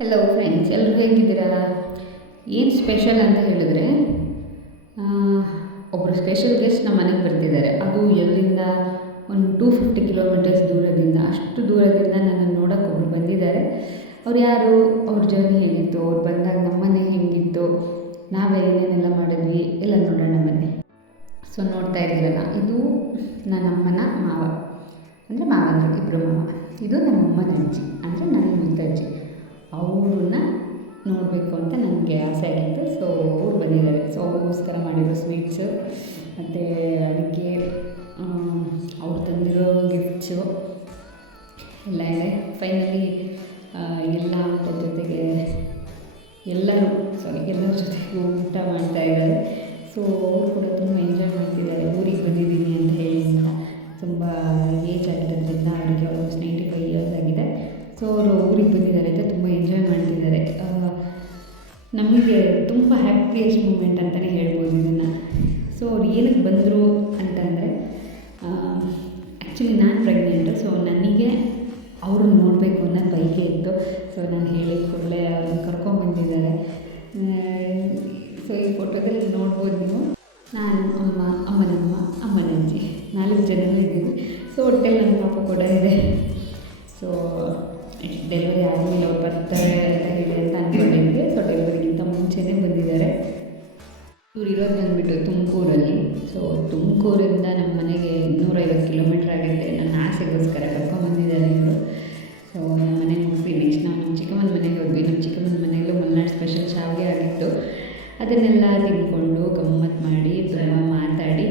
Hello friends ಎಲ್ಲರೂ ಹೇಗಿದ್ದೀರಾ ಏನು ಸ್ಪೆಷಲ್ ಅಂತ ಹೇಳಿದ್ರೆ ಒಬ್ಬರು ಸ್ಪೆಷಲ್ ಗೆಸ್ಟ್ ನಮ್ಮ ಮನೆಗೆ ಬರ್ತಿದ್ದಾರೆ. ಅದು ಎಲ್ಲಿಂದ? ಒಂದು ಟೂ ಫಿಫ್ಟಿ ಕಿಲೋಮೀಟರ್ಸ್ ದೂರದಿಂದ. ಅಷ್ಟು ದೂರದಿಂದ ನನ್ನನ್ನು ನೋಡೋಕೆ ಒಬ್ರು ಬಂದಿದ್ದಾರೆ. ಅವ್ರು ಯಾರು? ಅವ್ರ ಜರ್ನಿ ಹೇಗಿತ್ತು? ಅವ್ರು ಬಂದಾಗ ನಮ್ಮ ಮನೆ ಹೇಗಿತ್ತು? ನಾವೇ ಏನೇನೆಲ್ಲ ಮಾಡಿದ್ವಿ? ಎಲ್ಲ ನೋಡೋಣ ಬನ್ನಿ. ಸೊ ನೋಡ್ತಾ ಇದ್ದೀರಲ್ಲ, ಇದು ನನ್ನ ಅಮ್ಮನ ಮಾವ. ಅಂದರೆ ಮಾವಂದ್ರು ಇಬ್ಬರು ಮಾವ. ಇದು ನಮ್ಮ ಅಮ್ಮನ ಅಜ್ಜಿ ಅಂದರೆ ನನ್ನ ಅವ್ರನ್ನ ನೋಡಬೇಕು ಅಂತ ನನಗೆ ಆಸೆ ಆಗಿತ್ತು. ಸೊ ಅವ್ರು ಬಂದಿದ್ದಾರೆ ಸೊ ಅವ್ರಿಗೋಸ್ಕರ ಮಾಡಿರೋ ಸ್ವೀಟ್ಸು ಮತ್ತು ಅದಕ್ಕೆ ಅವ್ರು ತಂದಿರೋ ಗಿಫ್ಟ್ಸು ಎಲ್ಲ ಇದೆ. ಫೈನಲಿ ಎಲ್ಲ ಊಟದ ಜೊತೆಗೆ ಎಲ್ಲರೂ ಸಾರಿ ಎಲ್ಲರ ಜೊತೆಗೂ ಊಟ ಮಾಡ್ತಾ ಇದ್ದಾರೆ. ಸೊ ಅವರು ಕೂಡ ತುಂಬ ಎಂಜಾಯ್ ಮಾಡ್ತಿದ್ದಾರೆ. ಊರಿಗೆ ಬಂದಿದ್ದೀನಿ ಅಂತ ಹೇಳಿ. ತುಂಬ ಏಜ್ ಹ್ಯಾಪಿಯೆಸ್ಟ್ ಮೂಮೆಂಟ್ ಅಂತಲೇ ಹೇಳ್ಬೋದು ಇದನ್ನು. ಸೊ ಅವ್ರು ಏನಕ್ಕೆ ಬಂದರು ಅಂತಂದರೆ ಆ್ಯಕ್ಚುಲಿ ನಾನು ಪ್ರೆಗ್ನೆಂಟು ಸೊ ನನಗೆ ಅವ್ರನ್ನ ನೋಡಬೇಕು ಅನ್ನೋ ಬೈಕೆ ಇತ್ತು. ಸೊ ನಾನು ಹೇಳಿದ ಕೂಡಲೇ ಅವ್ರನ್ನ ಕರ್ಕೊಂಬಂದಿದ್ದಾರೆ ಸೊ ಈ ಫೋಟೋದಲ್ಲಿ ನೋಡ್ಬೋದು ನೀವು. ನಾನು, ಅಮ್ಮ, ಅಮ್ಮನಮ್ಮ, ಅಮ್ಮನಜ್ಜಿ, ನಾಲ್ಕು ಜನರು ಇದ್ದೀವಿ. ಸೊ ಹೊಟ್ಟೆಲಿ ನನ್ನ ಪಾಪ ಕೂಡ ಇದೆ. ಸೊ ಡೆಲಿವರಿ ಆದಮೇಲೆ ಅವ್ರು ಬರ್ತಾರೆ. ಬಂದುಬಿಟ್ಟು ತುಮಕೂರಲ್ಲಿ. ಸೊ ತುಮಕೂರಿಂದ ನಮ್ಮ ಮನೆಗೆ ಇನ್ನೂರೈವತ್ತು ಕಿಲೋಮೀಟ್ರ್ ಆಗುತ್ತೆ. ನನ್ನ ಆಸೆಗೋಸ್ಕರ ಕರ್ಕೊಂಬಂದಿದ್ದಾರೆ ಇವರು. ಸೊ ನಮ್ಮ ಮನೆಗೆ ಹೋಗಿ ನೆಕ್ಸ್ಟ್ ನಾವು ನಮ್ಮ ಚಿಕ್ಕಮ್ಮನ ಮನೆಗೆ ಹೋದ್ವಿ. ನಮ್ಮ ಚಿಕ್ಕಮ್ಮನ ಮನೆಯಲ್ಲೂ ಮಲ್ನಾಡು ಸ್ಪೆಷಲ್ ಶಾವಿಗೆ ಆಗಿತ್ತು. ಅದನ್ನೆಲ್ಲ ತಿಂದ್ಕೊಂಡು ಗಮ್ಮತ್ತು ಮಾಡಿ ಮಾತಾಡಿ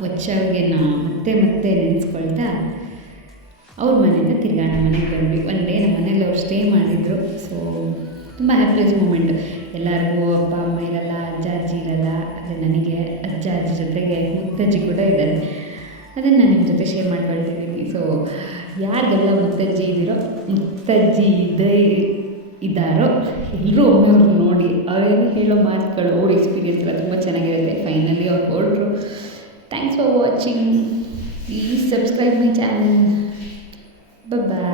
ಹೊಚ್ಚಾಗೆ ನಾವು ಮತ್ತೆ ಮತ್ತೆ ನೆನೆಸ್ಕೊಳ್ತಾ ಅವ್ರ ಮನೆಯಿಂದ ತಿರ್ಗಾ ನಮ್ಮ ಮನೆಗೆ ಬಂದ್ವಿ. ಒನ್ ಡೇ ನಮ್ಮ ಮನೇಲಿ ಅವ್ರು ಸ್ಟೇ ಮಾಡಿದರು. ಸೊ ತುಂಬ ಹ್ಯಾಪಿಯೆಸ್ಟ್ ಮೂಮೆಂಟ್ ಎಲ್ಲರಿಗೂ ಅಪ್ಪ ಅಮ್ಮ ಇರಲ್ಲ, ಅಜ್ಜ ಅಜ್ಜಿ ಇರಲ್ಲ, ಅದೇ ನನಗೆ ಅಜ್ಜ ಅಜ್ಜಿ ಜೊತೆಗೆ ಮುತ್ತಜ್ಜಿ ಕೂಡ ಇದ್ದಾರೆ. ಅದನ್ನು ನಾನು ನಿಮ್ಮ ಜೊತೆ ಶೇರ್ ಮಾಡ್ಕೊಳ್ತಿದ್ದೀನಿ ಸೊ ಯಾರಿಗೆಲ್ಲ ಮುತ್ತಜ್ಜಿ ಇದ್ದೀರೋ ಮುತ್ತಜ್ಜಿ ಇದ್ದೇ ಇದ್ದಾರೋ ಎಲ್ಲರೂ ಒಮ್ಮೆ ನೋಡಿ, ಅವರೇನು ಹೇಳೋ ಮಾತುಗಳು, ಅವ್ರ ಎಕ್ಸ್ಪೀರಿಯನ್ಸ್ ಎಲ್ಲ ತುಂಬ ಚೆನ್ನಾಗಿರುತ್ತೆ. ಫೈನಲಿ ಅವ್ರು ಹೊರಟರು thanks for watching please subscribe my channel bye